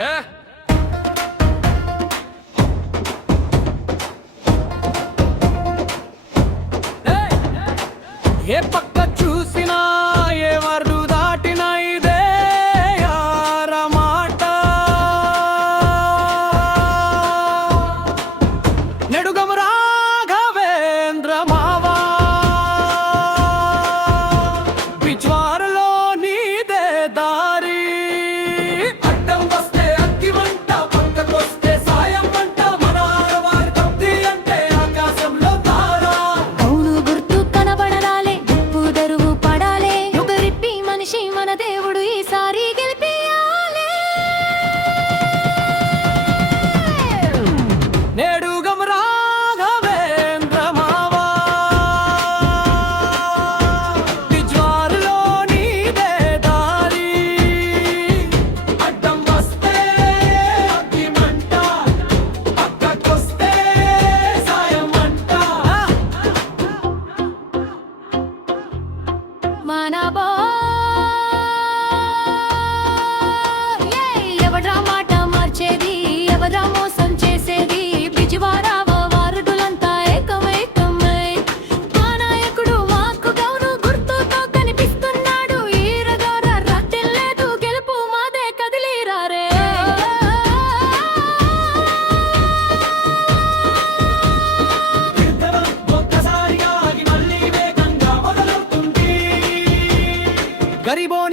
ఏ పక్క చూసినా ఏ వర్డు దాటినా ఇదే మాట. నెడుగము రాఘవేంద్ర మావా బిజ్వారలో నీదే దారి. అడ్డం వస్తే అగ్గి వంట, పక్కకొస్తే సాయం వంట, మన ఆడవారి తప్తి అంటే ఆకాశంలో తారా. అవును గుర్తు కనబడాలే, ఉప్పు దరువు పడాలే, యుగరిప్పి మనిషి మన దేవుడు ఈసారి గెలిపియాలే. నేడుగము రాఘవేంద్ర మావా బిజ్వారలో నీదే దారి. అడ్డం వస్తే అగ్గి మంట, పక్కకొస్తే సాయం అంట. మన ఎవడ్రా మాట మార్చేది, ఎవడ్రా మోసం చేసేది, బిజివారా వారుడులంతా ఏకమై మా నాయకుడు మాకు గౌను గుర్తుతో కనిపిస్తున్నాడు. ఈరగోర రట్టెల్లేదు, గెలుపు మాదే కదిలిరారే. యుద్ధం ఒక్కసారిగా ఆగి మళ్ళీ వేగంగా మొదలవుతుంది. గరీబోని